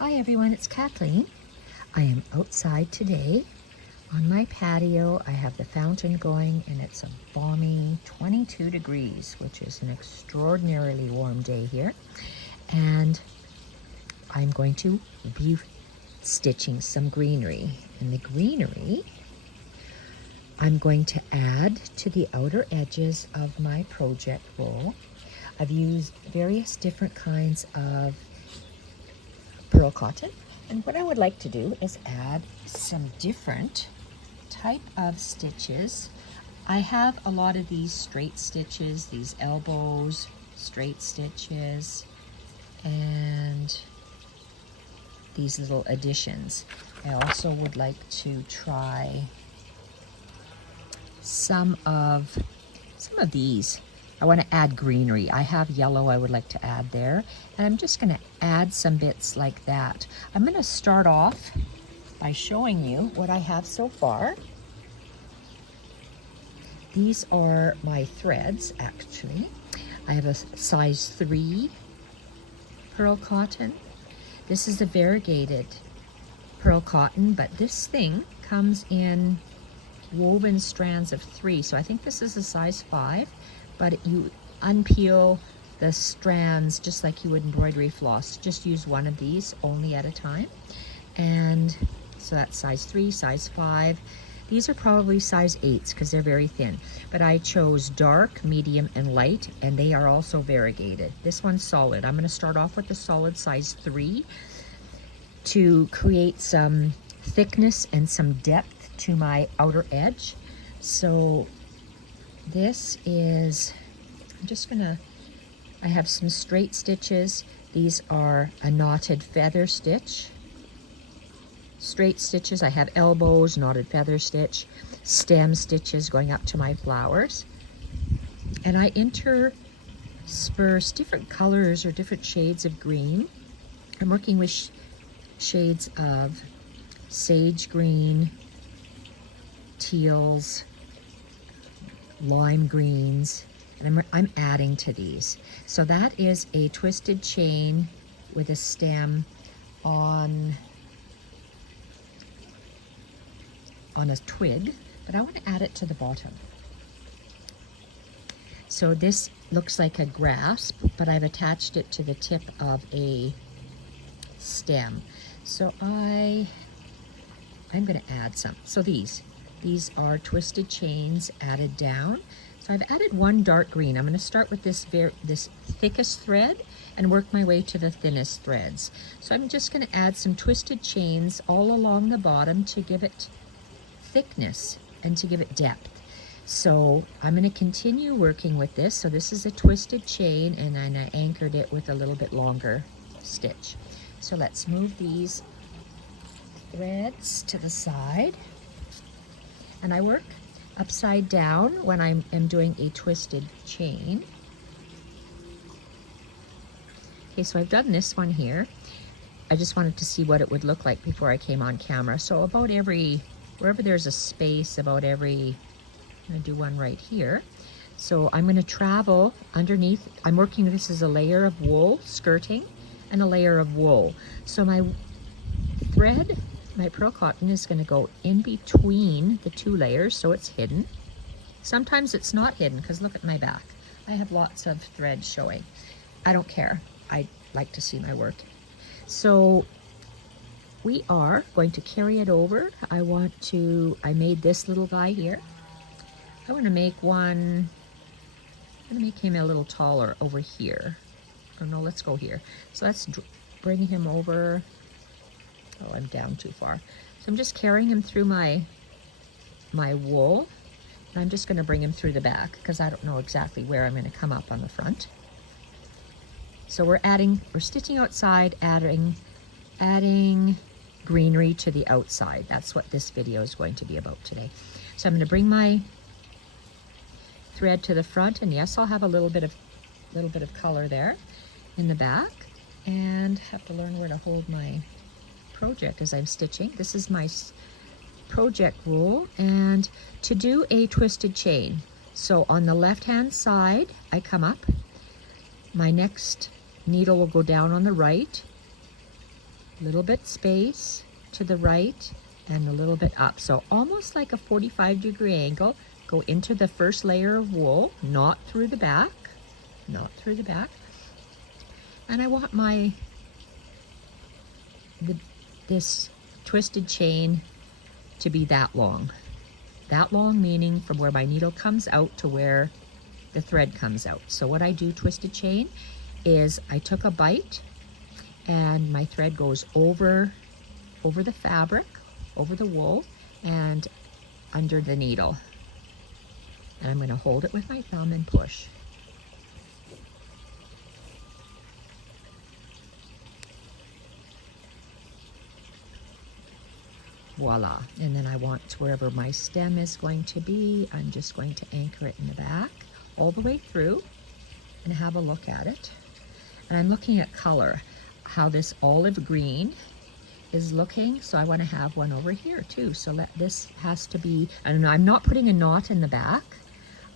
Hi everyone, it's Kathleen. I am outside today on my patio. I have the fountain going and it's a balmy 22 degrees, which is an extraordinarily warm day here. And I'm going to be stitching some greenery. And the greenery I'm going to add to the outer edges of my project roll. I've used various different kinds of pearl cotton, and what I would like to do is add some different type of stitches. I have a lot of these straight stitches, these elbows, straight stitches, and these little additions. I also would like to try some of these. I want to add greenery. I have yellow I would like to add there, and I'm just going to add some bits like that. I'm going to start off by showing you what I have so far. These are my threads, actually. I have a size 3 pearl cotton. This is a variegated pearl cotton, but this thing comes in woven strands of 3, so I think this is a size 5. But you unpeel the strands just like you would embroidery floss. Just use one of these only at a time. And so that's size 3, size 5. These are probably size 8s because they're very thin. But I chose dark, medium, and light, and they are also variegated. This one's solid. I'm going to start off with the solid size 3 to create some thickness and some depth to my outer edge. So this is, I have some straight stitches. These are a knotted feather stitch. Straight stitches, I have elbows, knotted feather stitch, stem stitches going up to my flowers. And I intersperse different colors or different shades of green. I'm working with shades of sage green, teals, lime greens, and I'm adding to these. So that is a twisted chain with a stem on a twig, but I want to add it to the bottom. So this looks like a grasp, but I've attached it to the tip of a stem. So I'm going to add some. So these are twisted chains added down. So I've added one dark green. I'm going to start with this thickest thread and work my way to the thinnest threads. So I'm just going to add some twisted chains all along the bottom to give it thickness and to give it depth. So I'm going to continue working with this. So this is a twisted chain, and then I anchored it with a little bit longer stitch. So let's move these threads to the side. And I work upside down when I am doing a twisted chain. Okay, so I've done this one here. I just wanted to see what it would look like before I came on camera. So about wherever there's a space, I'm gonna do one right here. So I'm gonna travel underneath. I'm working, this is a layer of wool skirting and a layer of wool. So my thread, my pearl cotton, is going to go in between the 2 layers so it's hidden. Sometimes it's not hidden because look at my back. I have lots of thread showing. I don't care. I like to see my work. So we are going to carry it over. I made this little guy here. I want to make one, I'm going to make him a little taller over here. Or no, let's go here. So let's bring him over. Oh, I'm down too far. So I'm just carrying him through my wool. And I'm just going to bring him through the back because I don't know exactly where I'm going to come up on the front. So we're stitching outside, adding greenery to the outside. That's what this video is going to be about today. So I'm going to bring my thread to the front, and yes, I'll have a little bit of color there in the back, and have to learn where to hold my project as I'm stitching. This is my project rule, and to do a twisted chain, so on the left hand side I come up, my next needle will go down on the right, a little bit space to the right and a little bit up. So almost like a 45-degree angle. Go into the first layer of wool, not through the back, not through the back. And I want this twisted chain to be that long. That long meaning from where my needle comes out to where the thread comes out. So what I do twisted chain is I took a bite and my thread goes over the fabric, over the wool, and under the needle. And I'm going to hold it with my thumb and push. Voila. And then I want wherever my stem is going to be, I'm just going to anchor it in the back all the way through and have a look at it. And I'm looking at color, how this olive green is looking. So I want to have one over here too. So this has to be, I don't know, I'm not putting a knot in the back.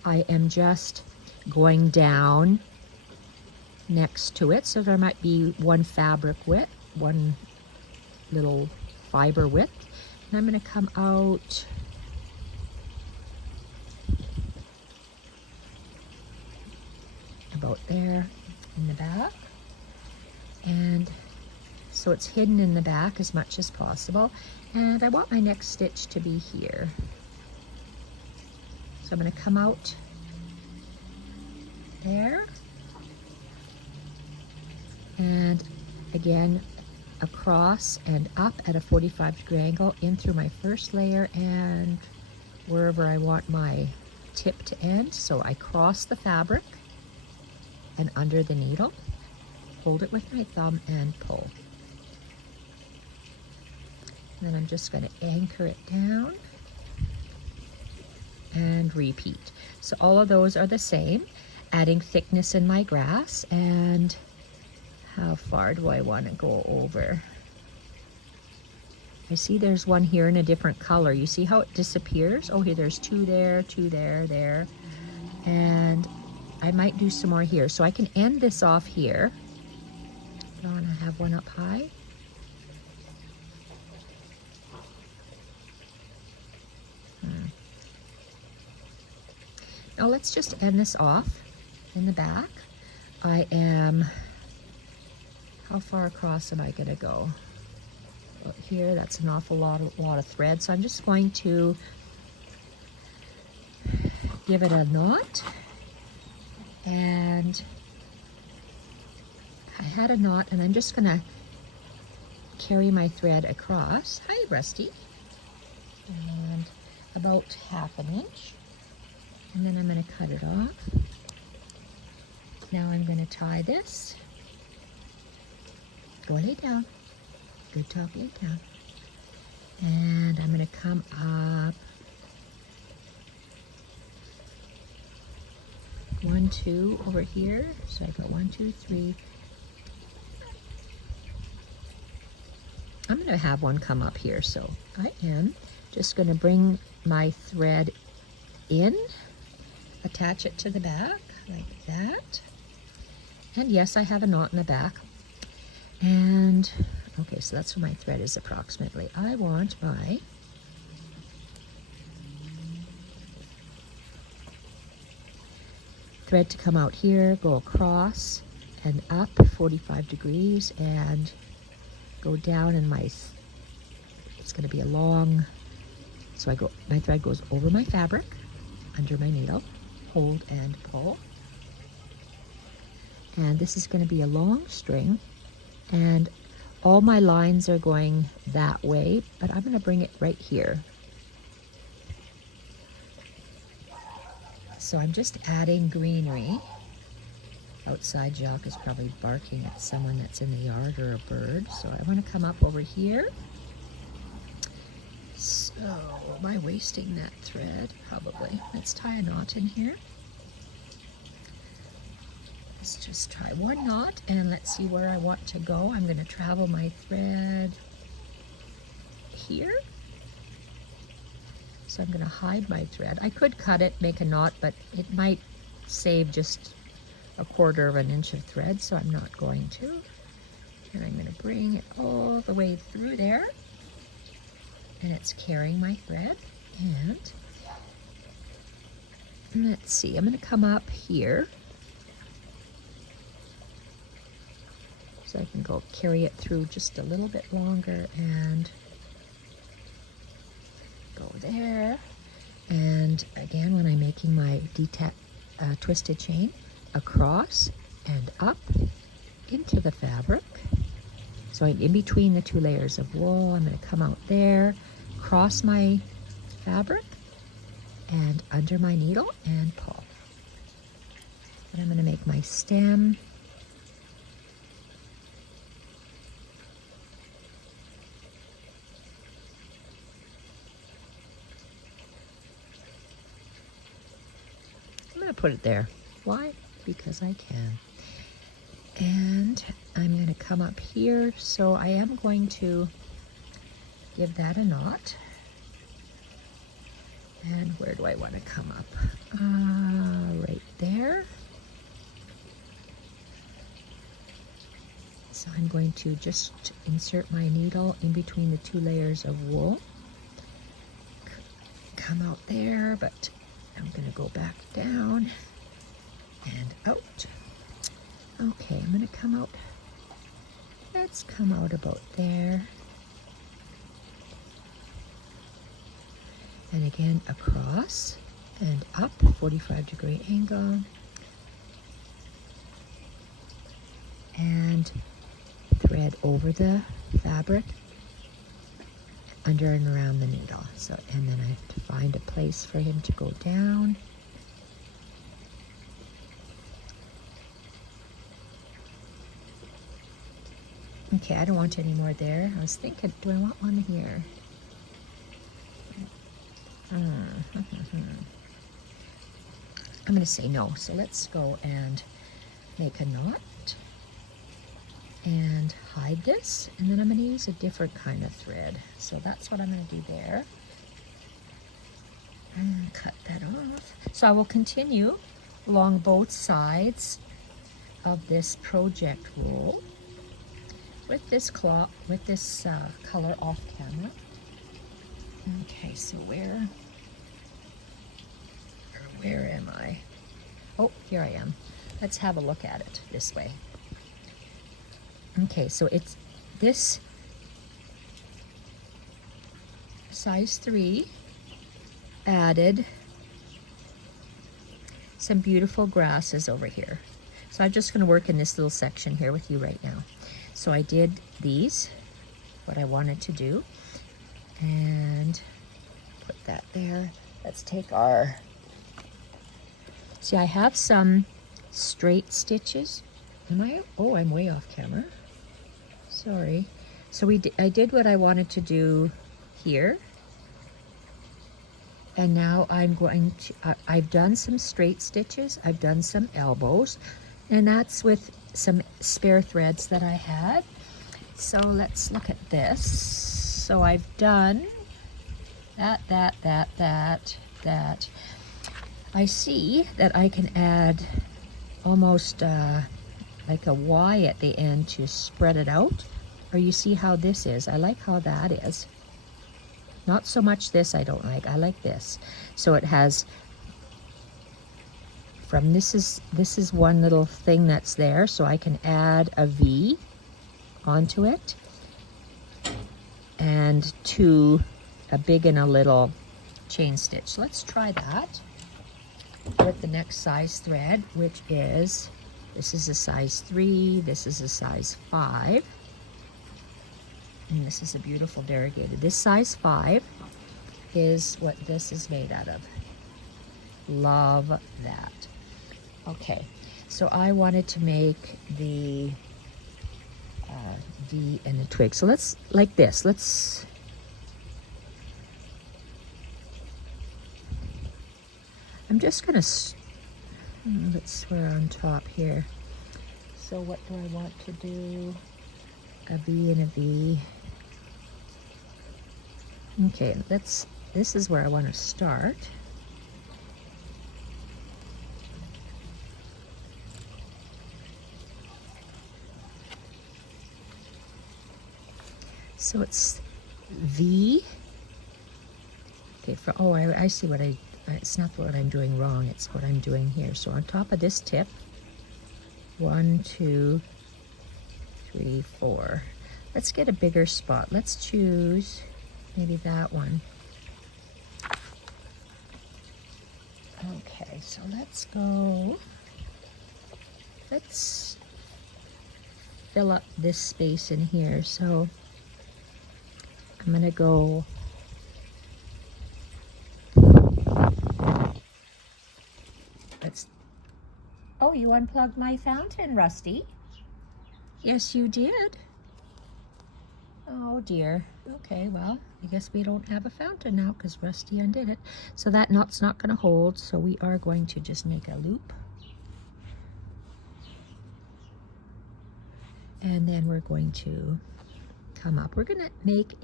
I am just going down next to it. So there might be one fabric width, one little fiber width. And I'm going to come out about there in the back. And so it's hidden in the back as much as possible. And I want my next stitch to be here. So I'm going to come out there. And again, across and up at a 45-degree angle in through my first layer and wherever I want my tip to end. So I cross the fabric and under the needle, hold it with my thumb and pull. And then I'm just going to anchor it down and repeat. So all of those are the same, adding thickness in my grass. And how far do I want to go over? I see there's one here in a different color. You see how it disappears? Oh, here, there's two there, there. And I might do some more here. So I can end this off here. I want to have one up high. Now let's just end this off in the back. How far across am I going to go? Well, here, that's an awful lot of thread. So I'm just going to give it a knot. And I had a knot, and I'm just going to carry my thread across. Hi, Rusty. And about ½ an inch. And then I'm going to cut it off. Now I'm going to tie this. Go lay down. Good talk, lay down. And I'm going to come up 1, 2 over here. So I got 1, 2, 3. I'm going to have one come up here. So I am just going to bring my thread in, attach it to the back like that. And yes, I have a knot in the back. And okay, so that's where my thread is approximately. I want my thread to come out here, go across and up 45 degrees and go down, and it's going to be a long, so my thread goes over my fabric, under my needle, hold and pull. And this is going to be a long string, and all my lines are going that way, but I'm going to bring it right here. So I'm just adding greenery. Outside, Jacques is probably barking at someone that's in the yard or a bird. So I want to come up over here. So am I wasting that thread? Probably. Let's tie a knot in here. Let's just tie one knot and let's see where I want to go. I'm going to travel my thread here. So I'm going to hide my thread. I could cut it, make a knot, but it might save just 1/4 of an inch of thread, so I'm not going to. And I'm going to bring it all the way through there, and it's carrying my thread. And let's see, I'm going to come up here so I can go carry it through just a little bit longer and go there. And again, when I'm making my twisted chain, across and up into the fabric. So I'm in between the two layers of wool. I'm going to come out there, cross my fabric and under my needle and pull. And I'm going to make my stem. I'm going to put it there. Why? Because I can. And I'm going to come up here, so I am going to give that a knot. And where do I want to come up? Right there. So I'm going to just insert my needle in between the two layers of wool. Come out there, but I'm going to go back down and out. Okay, I'm going to come out. Let's come out about there. And again, across and up, 45-degree angle. And thread over the fabric, under and around the needle. So, and then I have to find a place for him to go down. Okay, I don't want any more there. I was thinking, do I want one here? I'm going to say no. So let's go and make a knot and hide this. And then I'm going to use a different kind of thread. So that's what I'm going to do there. And cut that off. So I will continue along both sides of this project roll with this cloth, with this color off camera. Okay, so where am I? Oh, here I am. Let's have a look at it this way. Okay, so it's this size 3 added some beautiful grasses over here. So I'm just going to work in this little section here with you right now. So I did these, what I wanted to do, and put that there. Let's take our, see, I have some straight stitches. Oh, I'm way off camera. Sorry. So I did what I wanted to do here. And now I'm going to, I've done some straight stitches, I've done some elbows, and that's with some spare threads that I had. So let's look at this. So I've done that. I see that I can add almost like a Y at the end to spread it out. Or you see how this is. I like how that is. Not so much this I don't like. I like this. So it has from this is one little thing that's there, so I can add a V onto it, and a big and a little chain stitch. Let's try that with the next size thread, which is, this is a size 3, this is a size 5, and this is a beautiful variegated. This size 5 is what this is made out of. Love that. Okay, so I wanted to make the V and the twig. So let's, like this, I'm just gonna, let's swear on top here. So what do I want to do? A V and a V. Okay, this is where I want to start. So it's V. Okay, oh, I see what it's not what I'm doing wrong, it's what I'm doing here. So on top of this tip, 1, 2, 3, 4. Let's get a bigger spot. Let's choose maybe that one. Okay, so let's fill up this space in here. So I'm gonna go oh, you unplugged my fountain, Rusty. Yes, you did. Oh dear. Okay, well, I guess we don't have a fountain now because Rusty undid it. So that knot's not going to hold, so we are going to just make a loop. And then we're going to come up. We're going to make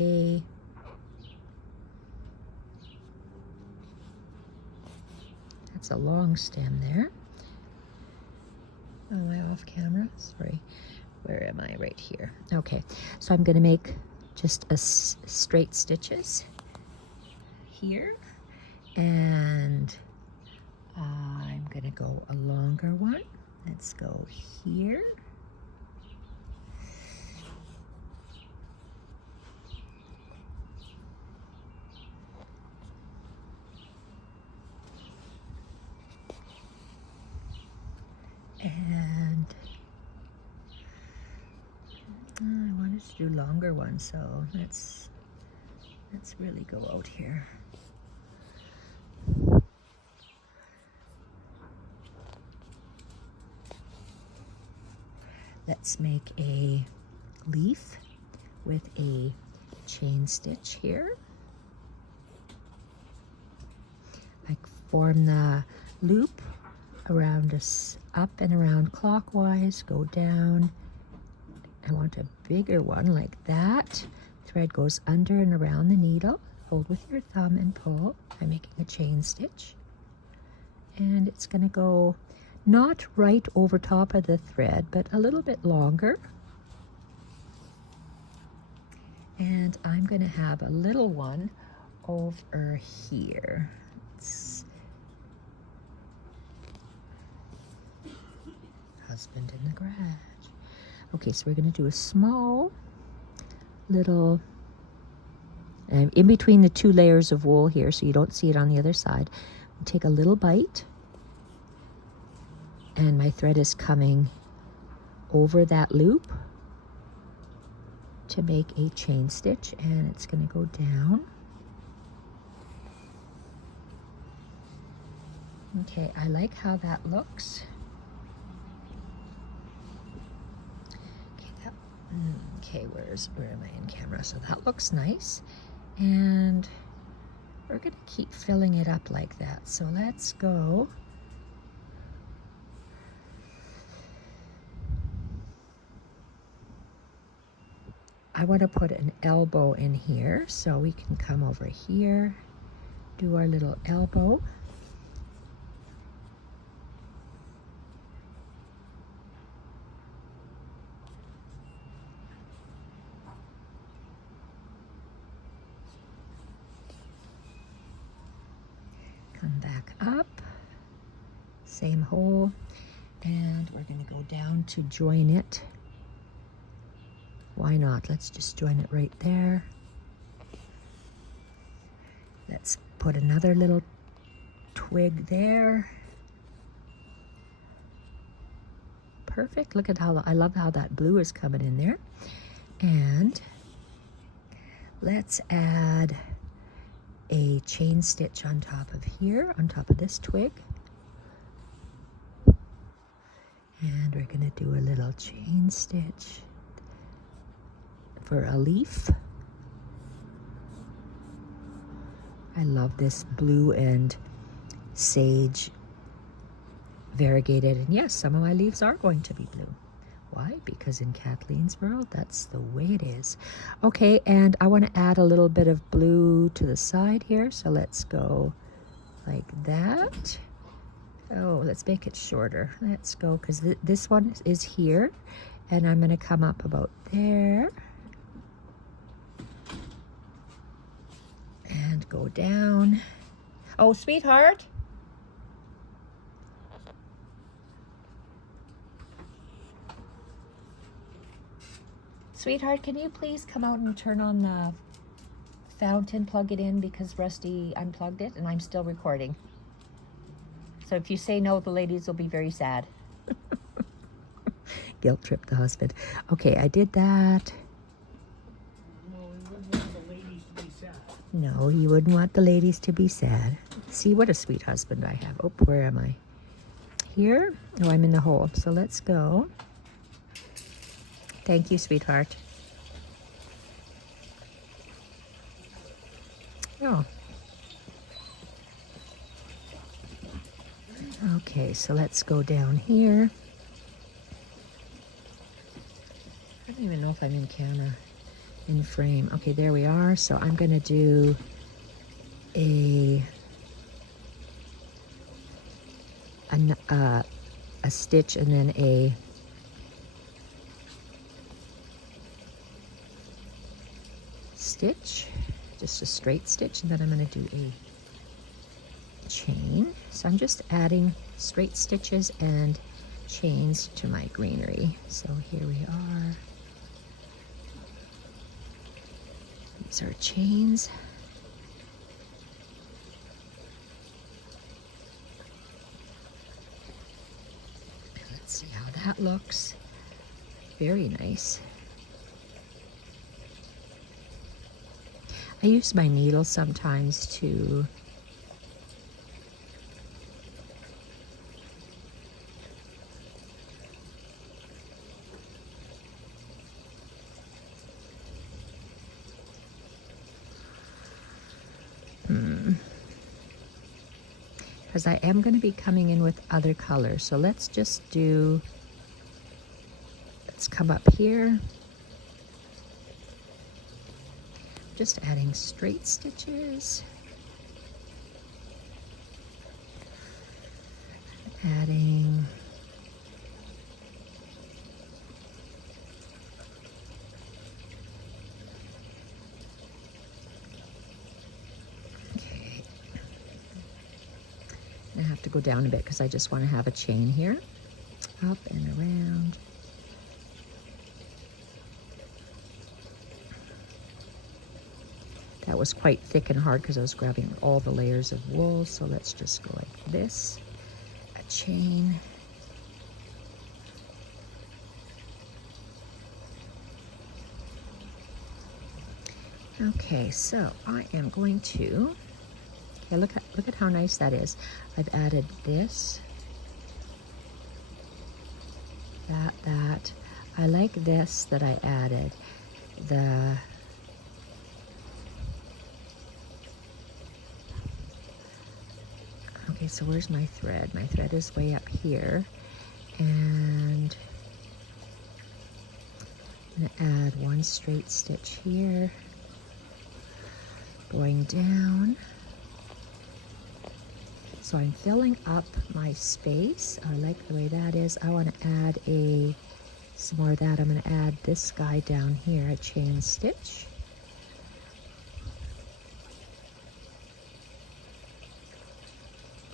that's a long stem there. Oh, am I off camera? Sorry. Where am I? Right here. Okay, so I'm going to make just a straight stitches here, and I'm going to go a longer one. Let's go here. And I wanted to do longer ones, so let's really go out here. Let's make a leaf with a chain stitch here. I form the loop around us, up and around clockwise, go down. I want a bigger one like that. Thread goes under and around the needle. Hold with your thumb and pull. I'm making a chain stitch. And it's going to go not right over top of the thread, but a little bit longer. And I'm going to have a little one over here. Husband in the garage. Okay, so we're going to do a small little, in between the two layers of wool here, so you don't see it on the other side. Take a little bite, and my thread is coming over that loop to make a chain stitch, and it's going to go down. Okay, I like how that looks. Okay, where am I in camera? So that looks nice, and we're going to keep filling it up like that. So let's go. I want to put an elbow in here, so we can come over here, do our little elbow. Come back up, same hole, and we're going to go down to join it. Why not? Let's just join it right there. Let's put another little twig there. Perfect. Look at how, I love how that blue is coming in there. And let's add a chain stitch on top of here, on top of this twig. And we're going to do a little chain stitch for a leaf. I love this blue and sage variegated, and yes, some of my leaves are going to be blue. Why? Because in Kathleen's world, that's the way it is. Okay, and I want to add a little bit of blue to the side here, so let's go like that. Oh, let's make it shorter. Let's go, because this one is here, and I'm going to come up about there. go down. Oh, sweetheart. Sweetheart, can you please come out and turn on the fountain, plug it in, because Rusty unplugged it and I'm still recording. So if you say no, the ladies will be very sad. Guilt trip the husband. Okay, I did that. No, you wouldn't want the ladies to be sad. See what a sweet husband I have. Oh, where am I? Here? Oh, I'm in the hole. So let's go. Thank you, sweetheart. Oh. Okay, so let's go down here. I don't even know if I'm in camera, in frame. Okay, there we are. So I'm going to do a stitch and then a stitch, just a straight stitch, and then I'm going to do a chain. So I'm just adding straight stitches and chains to my greenery. So here we are. These are chains. Let's see how that looks. Very nice. I use my needle sometimes to because I am going to be coming in with other colors. So let's just do, let's come up here. Just adding straight stitches. Adding I have to go down a bit because I just want to have a chain here, up and around. That was quite thick and hard because I was grabbing all the layers of wool, so let's just go like this, a chain. Okay, so I am going to, okay, look at how nice that is. I've added this, that. I like this that I added. Okay, so where's my thread? My thread is way up here. And I'm gonna add one straight stitch here, going down. So I'm filling up my space. I like the way that is. I want to add some more of that. I'm going to add this guy down here, a chain stitch.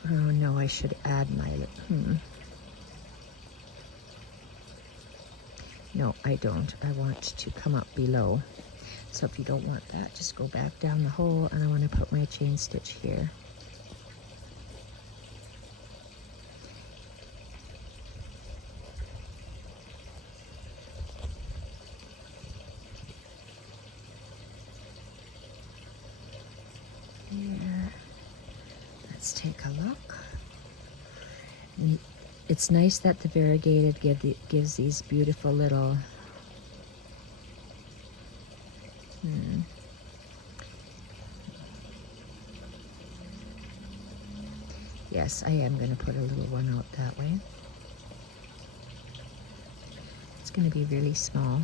Oh no, I should add my, No, I don't. I want to come up below. So if you don't want that, just go back down the hole, and I want to put my chain stitch here. Let's take a look. It's nice that the variegated gives these beautiful little Yes, I am going to put a little one out that way. It's going to be really small.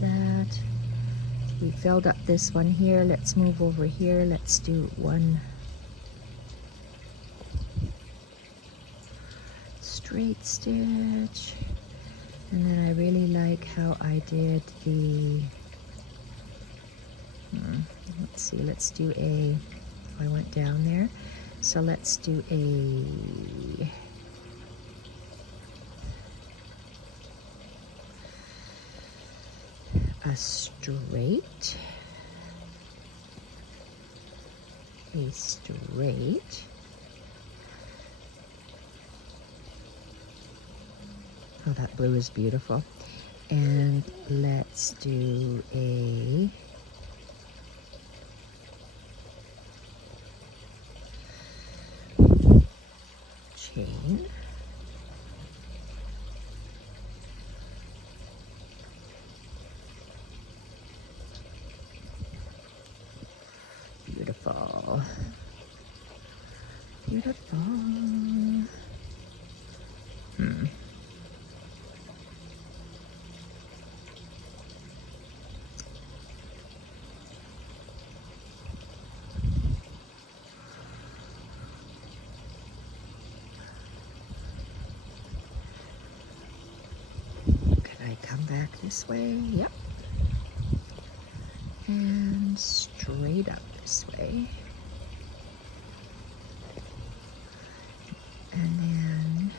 That. We filled up this one here. Let's move over here. Let's do one. straight stitch. And then I really like how I did the, let's see, let's do a, I went down there. So let's do a straight, oh, that blue is beautiful. And let's do a chain. Beautiful. Beautiful. Come back this way, yep. And straight up this way. And then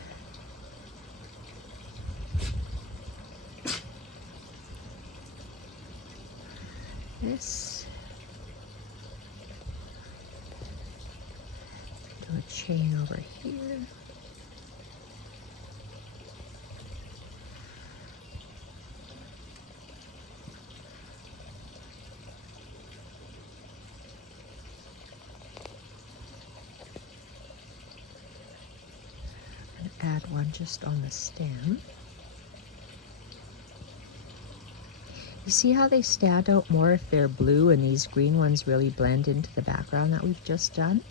this. Do a chain over here. Add one just on the stem. You see how they stand out more if they're blue, and these green ones really blend into the background that we've just done?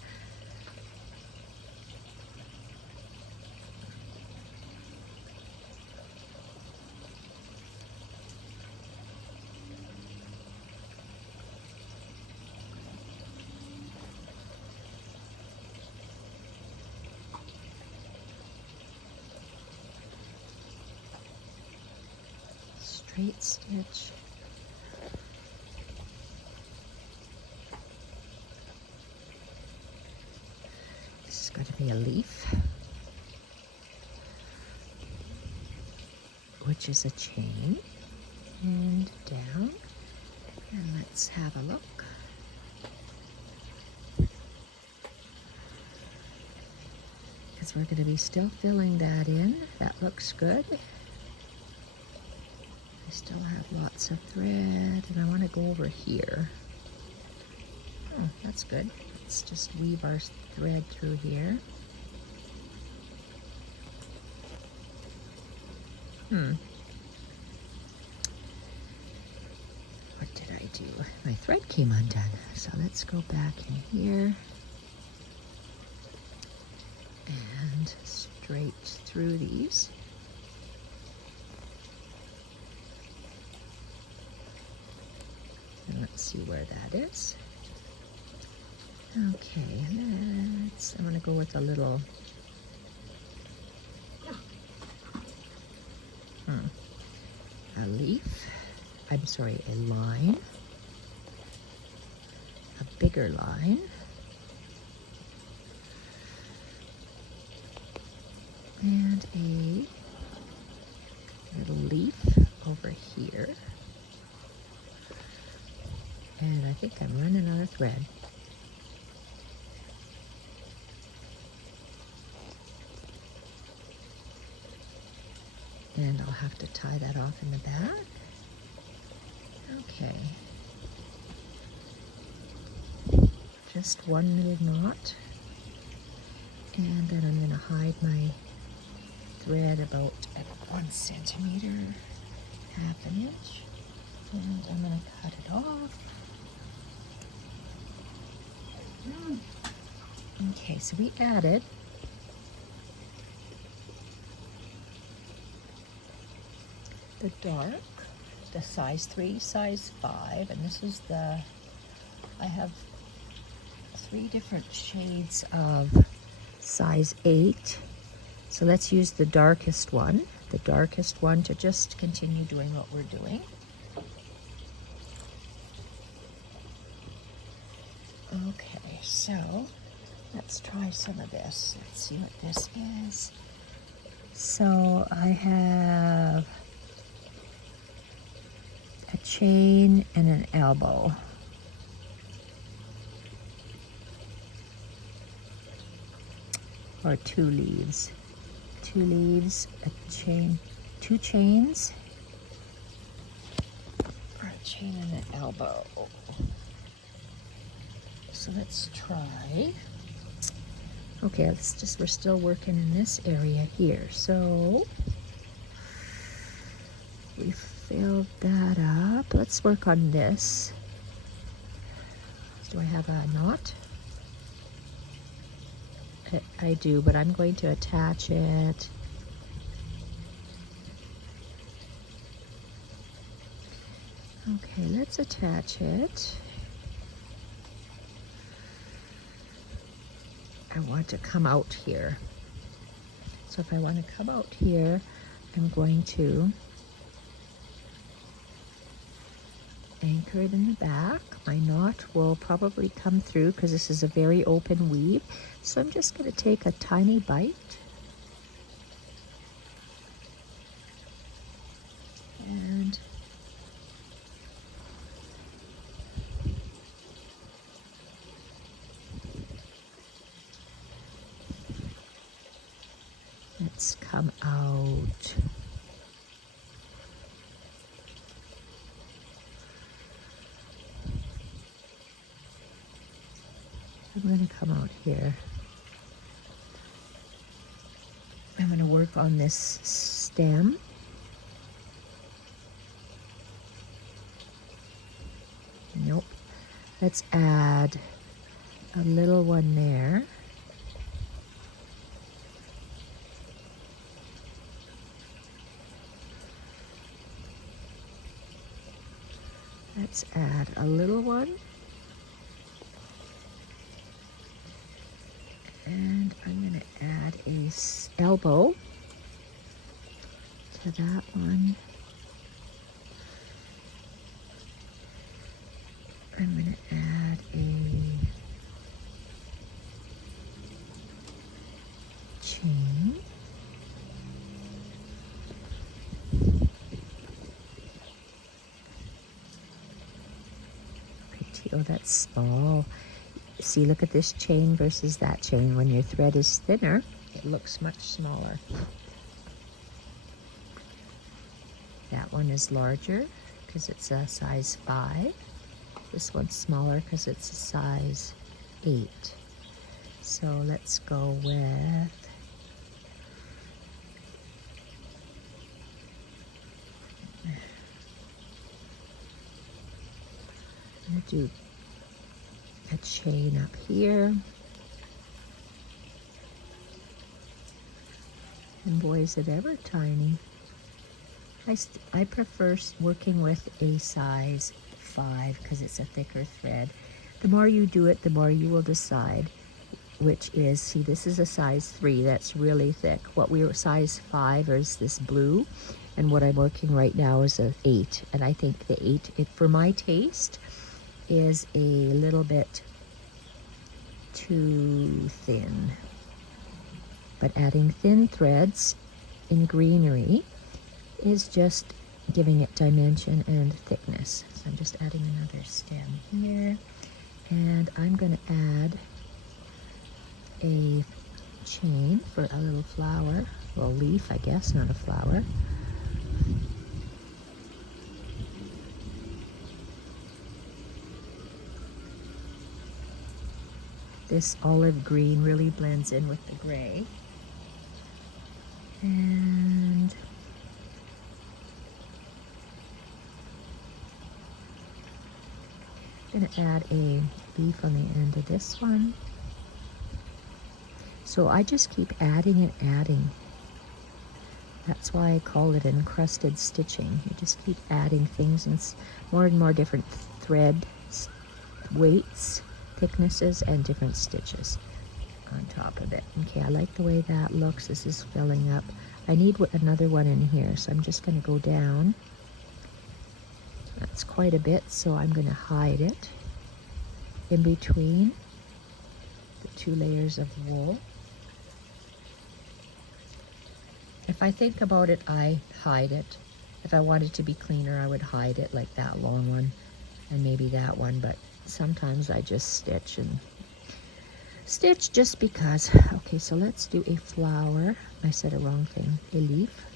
Straight stitch. This is going to be a leaf, which is a chain, and down, and let's have a look. Because we're going to be still filling that in. That looks good. I still have lots of thread, and I want to go over here. Oh, that's good. Let's just weave our thread through here. What did I do? My thread came undone. So let's go back in here and straight through these. And let's see where that is. Okay, I'm gonna go with a little, a leaf, I'm sorry, a line, a bigger line, and a little leaf over here. And I think I'm running out of thread. And I'll have to tie that off in the back. Okay. Just one little knot. And then I'm going to hide my thread about at 1 centimeter, ½ inch. And I'm going to cut it off. Okay, so we added the dark, the size 3, size 5, and this is the, I have 3 different shades of size 8, So let's use the darkest one to just continue doing what we're doing. Okay, so let's try some of this. Let's see what this is. So I have a chain and an elbow. Or two leaves, a chain, two chains, or a chain and an elbow. So let's try. Okay, we're still working in this area here. So we filled that up. Let's work on this. Do I have a knot? I do, but I'm going to attach it. Okay, let's attach it. I want to come out here. So if I want to come out here, I'm going to anchor it in the back. My knot will probably come through because this is a very open weave. So I'm just going to take a tiny bite. And let's come out. I'm going to come out here. I'm going to work on this stem. Nope. Let's add a little one there. Let's add a little one. And I'm going to add a elbow to that one. I'm going to add a chain. Pretty. Oh, that's small. See, look at this chain versus that chain. When your thread is thinner, it looks much smaller. That one is larger because it's a size 5. This one's smaller because it's a size 8. So let's go with I'm going to do a chain up here. And boy, is it ever tiny. I prefer working with a size 5 because it's a thicker thread. The more you do it, the more you will decide which is, see, this is a size 3, that's really thick. What we were size 5 is this blue, and what I'm working right now is a 8. And I think the 8, for my taste, is a little bit too thin. But adding thin threads in Greenery is just giving it dimension and thickness. So I'm just adding another stem here, and I'm going to add a chain for a little flower, well, leaf, I guess, not a flower. This olive green really blends in with the gray. And I'm going to add a leaf on the end of this one. So I just keep adding and adding. That's why I call it encrusted stitching. You just keep adding things and more different thread weights, thicknesses, and different stitches. on top of it. Okay, I like the way that looks. This is filling up. I need another one in here, so I'm just going to go down. That's quite a bit, so I'm going to hide it in between the 2 layers of wool. If I think about it, I hide it. If I wanted to be cleaner, I would hide it, like that long one and maybe that one, but sometimes I just stitch and stitch just because. Okay, so let's do a flower. I said a wrong thing. A leaf.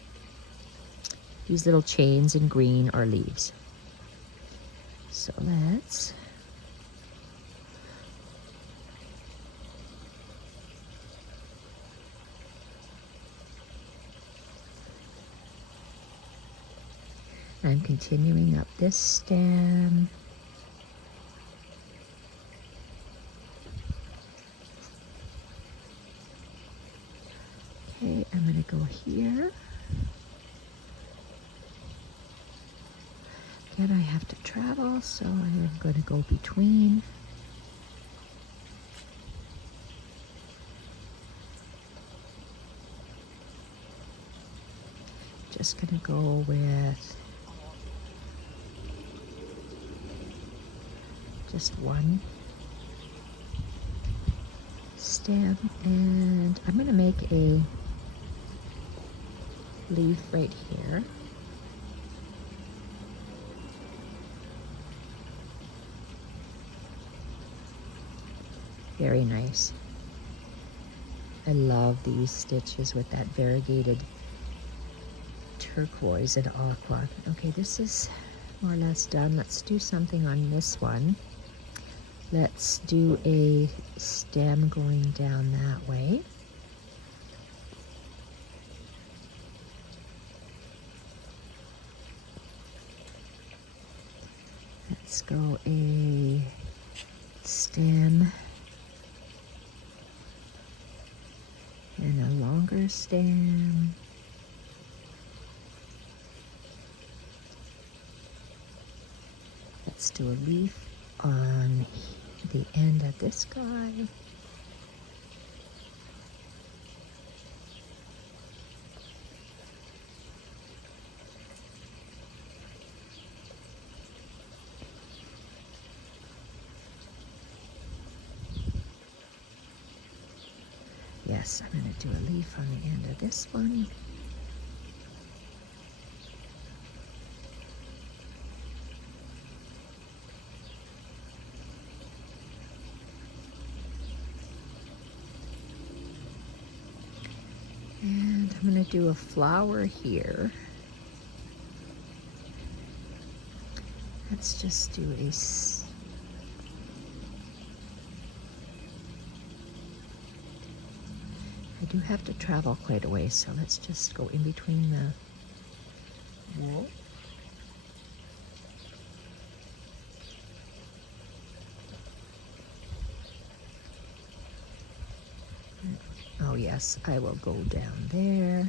These little chains in green are leaves. So let's I'm continuing up this stem. Okay, I'm going to go here. Again, I have to travel, so I am going to go between. Just going to go with just one stem, and I'm going to make a leaf right here. Very nice. I love these stitches with that variegated turquoise and aqua. Okay, this is more or less done. Let's do something on this one. Let's do a stem going down that way. Let's go a stem and a longer stem. Let's do a leaf on the end of this guy. Yes, I'm going to do a leaf on the end of this one. And I'm going to do a flower here. Let's just do a I do have to travel quite a way, so let's just go in between the wool. Oh yes, I will go down there.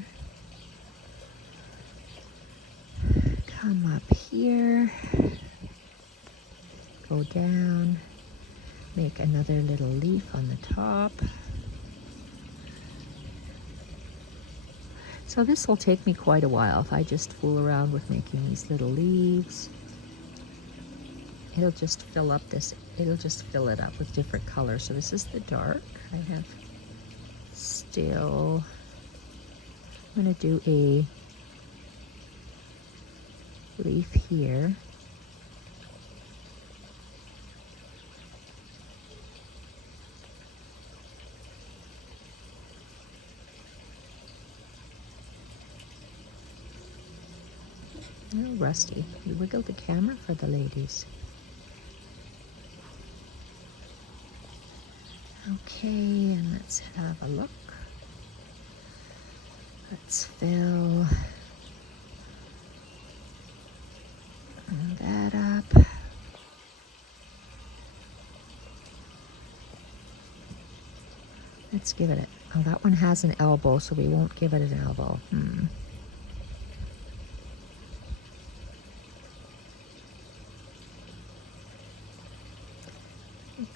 Come up here. Go down. Make another little leaf on the top. So this will take me quite a while if I just fool around with making these little leaves. It'll just fill up this, it'll just fill it up with different colors. So this is the dark. I have still, I'm going to do a leaf here. Oh, Rusty, you wiggled the camera for the ladies. Okay, and let's have a look. Let's fill that up. Let's give it oh, that one has an elbow, so we won't give it an elbow.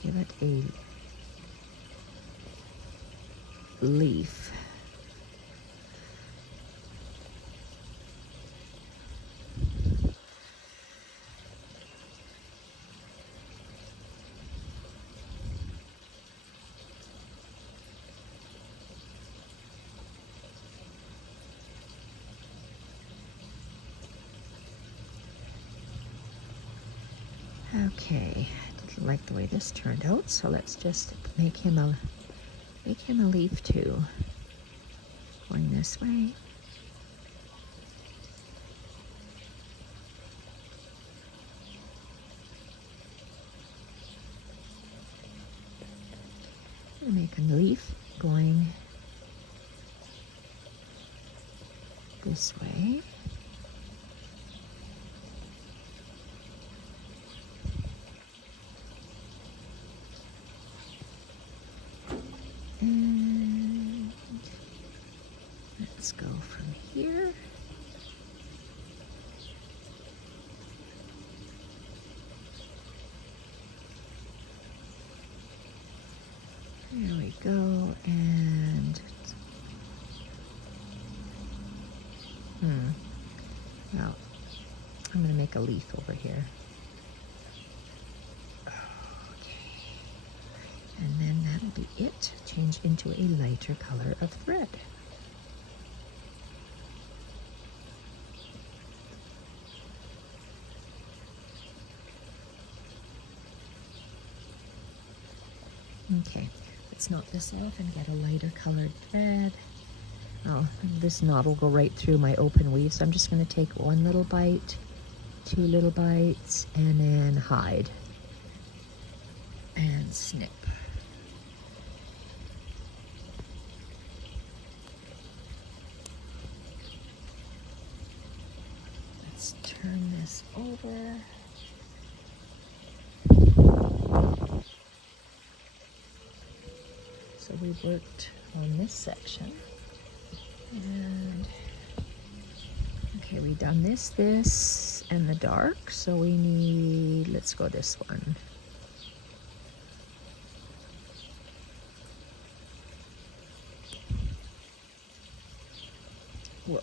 Give it a leaf. Okay, I didn't like the way this turned out, so let's just make him a leaf too. Going this way. I'm gonna make a leaf going this way. And let's go from here. There we go, and well, I'm gonna make a leaf over here. And then that'll be it. Change into a lighter color of thread. Okay, let's knock this off and get a lighter colored thread. Oh, this knot will go right through my open weave, so I'm just going to take one little bite, two little bites, and then hide and snip. Let's turn this over. So we worked on this section, and okay, we done this, and the dark, so we need, let's go this one. Whoa,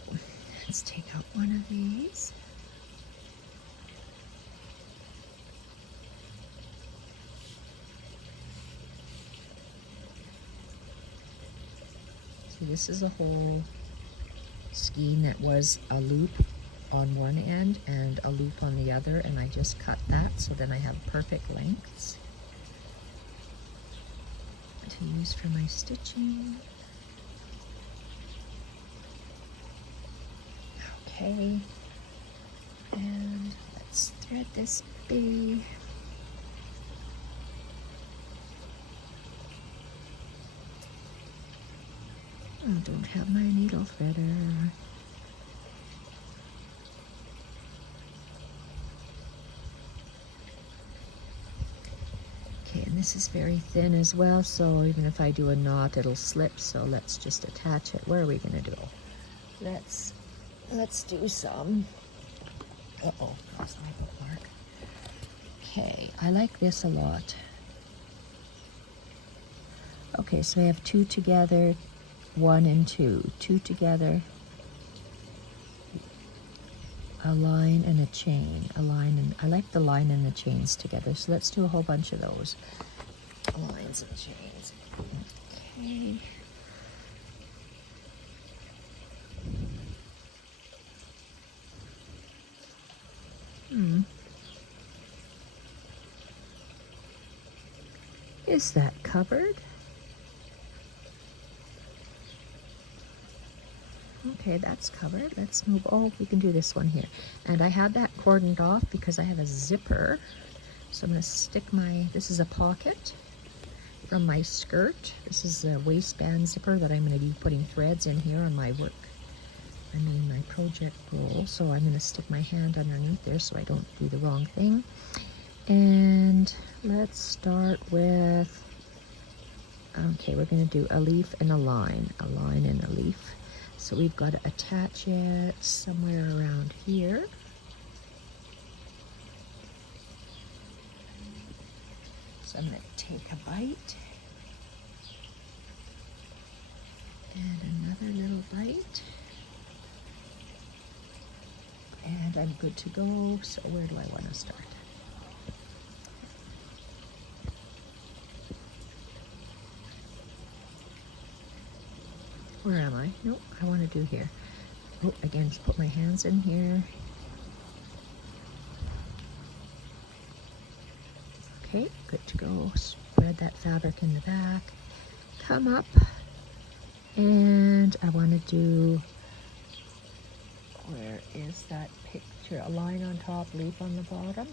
let's take out one of these. So this is a whole skein that was a loop on one end and a loop on the other, and I just cut that so then I have perfect lengths to use for my stitching. Okay, and let's thread this baby. I don't have my needle threader. Okay, and this is very thin as well, so even if I do a knot, it'll slip, so let's just attach it. Where are we gonna do? Let's do some. Uh-oh, that's my bookmark. Okay, I like this a lot. Okay, so I have two together, one and two together, a line and a chain, a line, and I like the line and the chains together, so let's do a whole bunch of those lines and chains. Okay. Is that covered? Okay, that's covered. Let's move. Oh, we can do this one here. And I had that cordoned off because I have a zipper. So I'm going to stick this is a pocket from my skirt. This is a waistband zipper that I'm going to be putting threads in here on my my project roll. So I'm going to stick my hand underneath there so I don't do the wrong thing. And let's start with, okay, we're going to do a leaf and a line and a leaf. So we've got to attach it somewhere around here. So I'm going to take a bite. I'm good to go. So where do I want to start? Where am I? Nope, I want to do here. Oh, again, just put my hands in here. Okay, good to go. Spread that fabric in the back. Come up, and I want to do, where is that picture? A line on top, leaf on the bottom.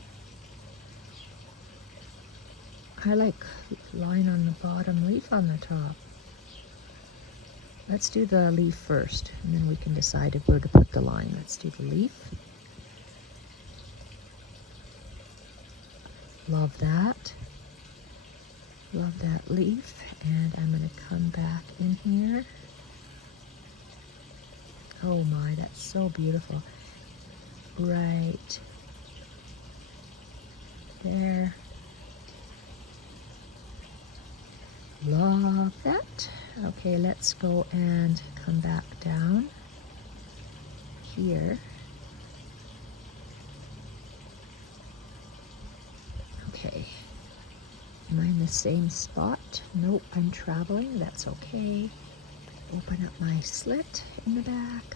I like line on the bottom, leaf on the top. Let's do the leaf first, and then we can decide where to put the line. Let's do the leaf. Love that. Love that leaf. And I'm going to come back in here. Oh my, that's so beautiful. Right there. Love that. Okay, let's go and come back down here. Okay. Am I in the same spot? Nope, I'm traveling. That's okay. Open up my slit in the back.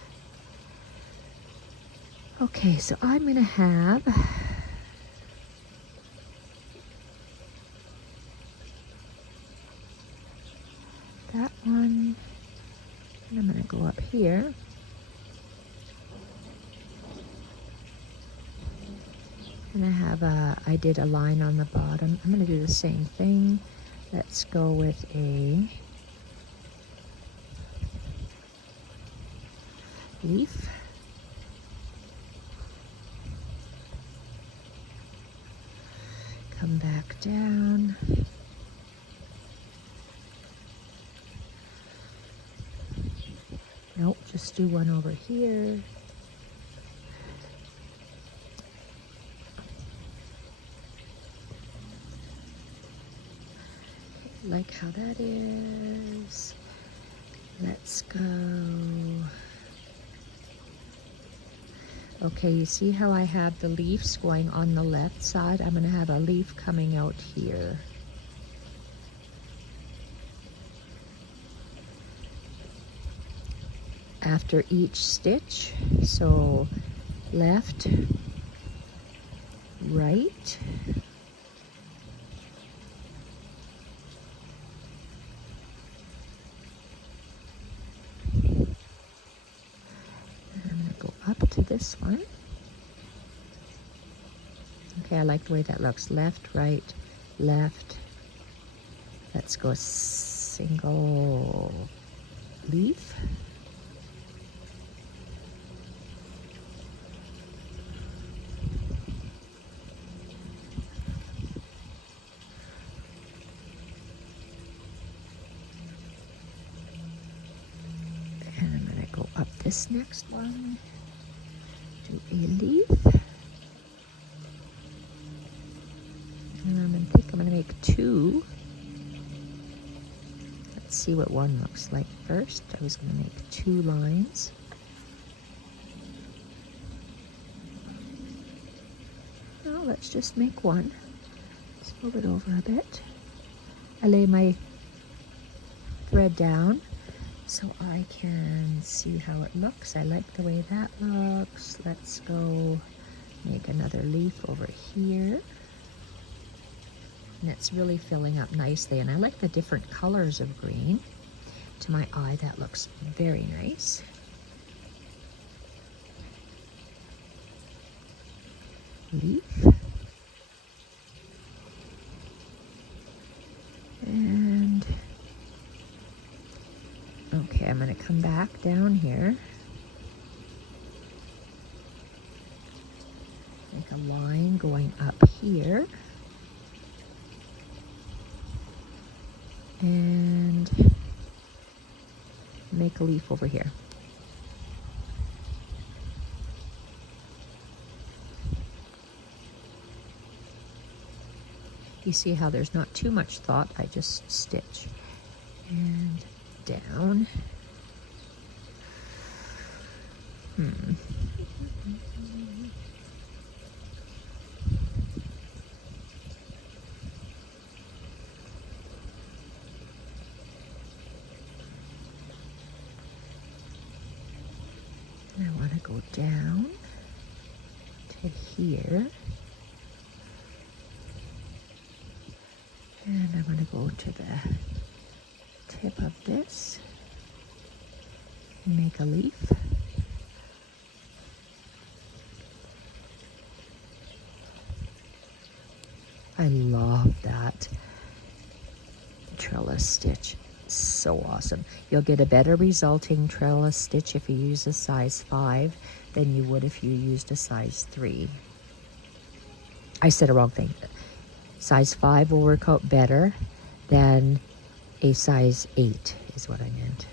Okay, so I'm going to have that one, and I'm going to go up here. And I did a line on the bottom. I'm going to do the same thing. Let's go with a leaf. Come back down. Nope, just do one over here. Like how that is. Let's go. Okay, you see how I have the leaves going on the left side? I'm going to have a leaf coming out here. After each stitch, so left, right, to this one. Okay, I like the way that looks. Left, right, left. Let's go single leaf. And I'm going to go up this next one. Do a leaf, and I think I'm going to make two. Let's see what one looks like first. I was going to make two lines. Well, let's just make one. Let's move it over a bit. I lay my thread down so I can see how it looks. I like the way that looks. Let's go make another leaf over here. And it's really filling up nicely. And I like the different colors of green. To my eye, that looks very nice. Leaf. And okay, I'm going to come back down here. Make a line going up here. And make a leaf over here. You see how there's not too much thought. I just stitch and down. down to here. And I'm going to go to the tip of this and make a leaf. I love that trellis stitch. So awesome. You'll get a better resulting trellis stitch if you use a size 5 than you would if you used a size 3. I said a wrong thing. Size 5 will work out better than a size 8 is what I meant.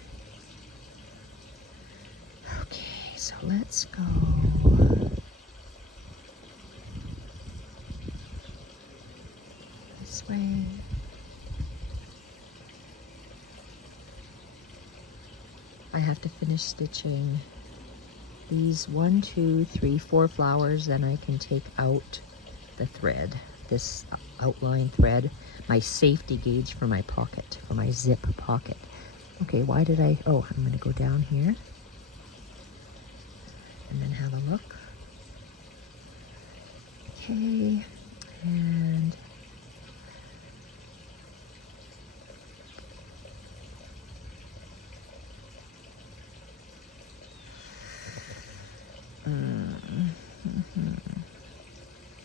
Okay, so let's go. This way. I have to finish stitching these 1, 2, 3, 4 flowers, then I can take out the thread, this outline thread, my safety gauge for my pocket, for my zip pocket. Okay, why did I'm going to go down here and then have a look. Okay, and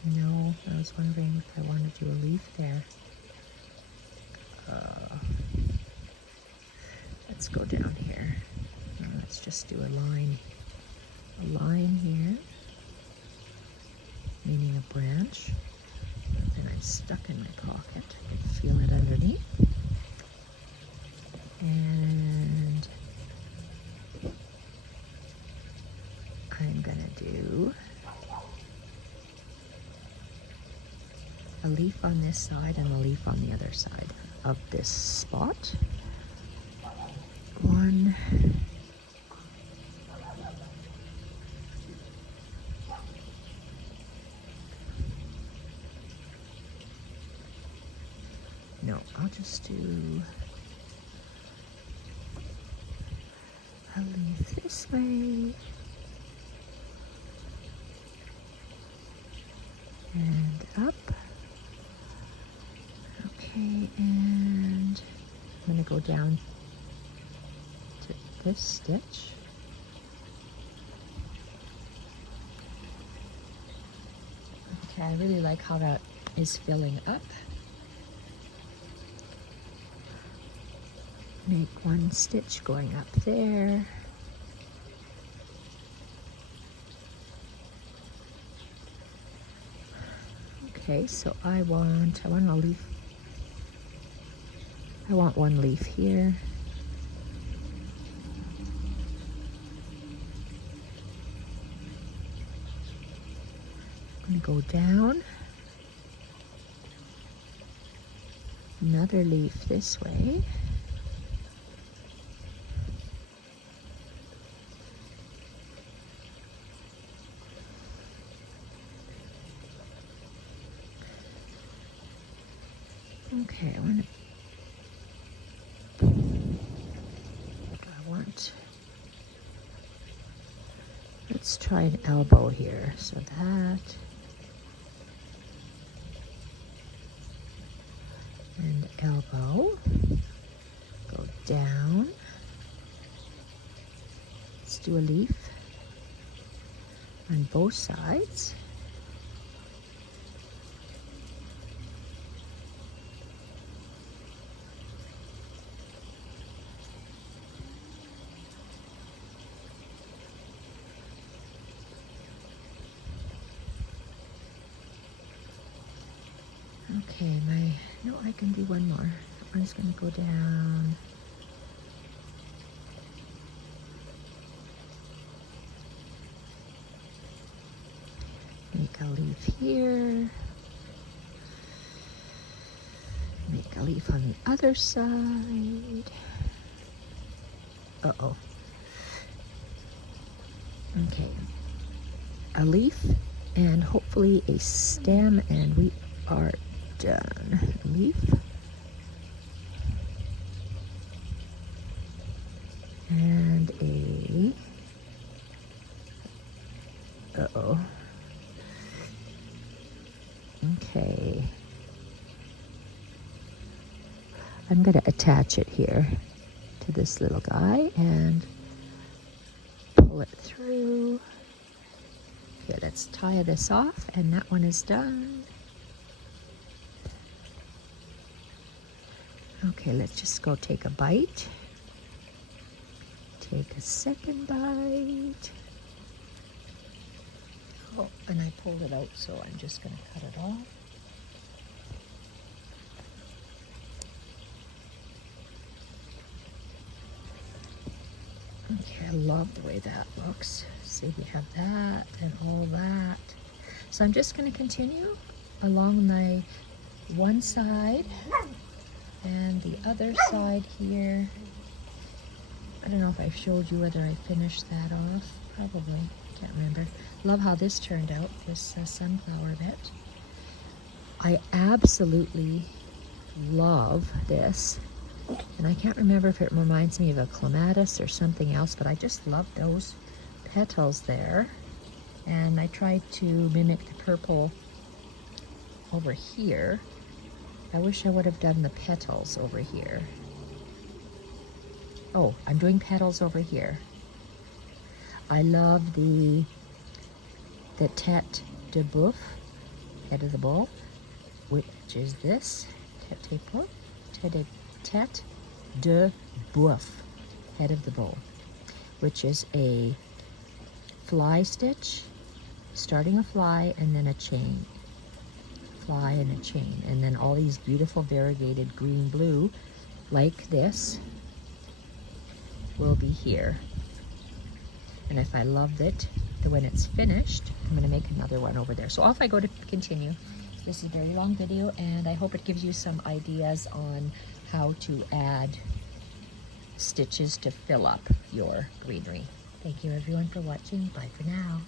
no, I was wondering if I wanted to do a leaf there. Let's go down here. No, let's just do a line here, meaning a branch. Then I'm stuck in my pocket. I can feel it underneath. And I'm gonna do a leaf on this side and a leaf on the other side of this spot. One, no, I'll just do a leaf this way and up. Okay, and I'm going to go down to this stitch. Okay, I really like how that is filling up. Make one stitch going up there. Okay, so I want a leaf. I want one leaf here. I'm going to go down. Another leaf this way. Okay, let's try an elbow here. So that, and elbow, go down. Let's do a leaf on both sides. Okay, no, I can do one more. That one's going to go down. Make a leaf here. Make a leaf on the other side. Uh-oh. Okay. A leaf and hopefully a stem, and we are done. Leaf. And Uh-oh. Okay. I'm going to attach it here to this little guy and pull it through. Okay, let's tie this off, and that one is done. Okay, let's just go take a bite. Take a second bite. Oh, and I pulled it out, so I'm just going to cut it off. Okay, I love the way that looks. See, we have that and all that. So I'm just going to continue along the one side and the other side here. I don't know if I showed you whether I finished that off. Probably. Can't remember. Love how this turned out, this sunflower bit. I absolutely love this. And I can't remember if it reminds me of a clematis or something else, but I just love those petals there. And I tried to mimic the purple over here. I wish I would have done the petals over here. Oh, I'm doing petals over here. I love the tete de boeuf, head of the bull, which is this, tete de boeuf, head of the bull, which is a fly stitch, starting a fly and then a chain. Fly and a chain, and then all these beautiful variegated green blue like this will be here. And if I loved it, then when it's finished, I'm going to make another one over there. So off I go to continue. This is a very long video, and I hope it gives you some ideas on how to add stitches to fill up your greenery. Thank you everyone for watching. Bye for now.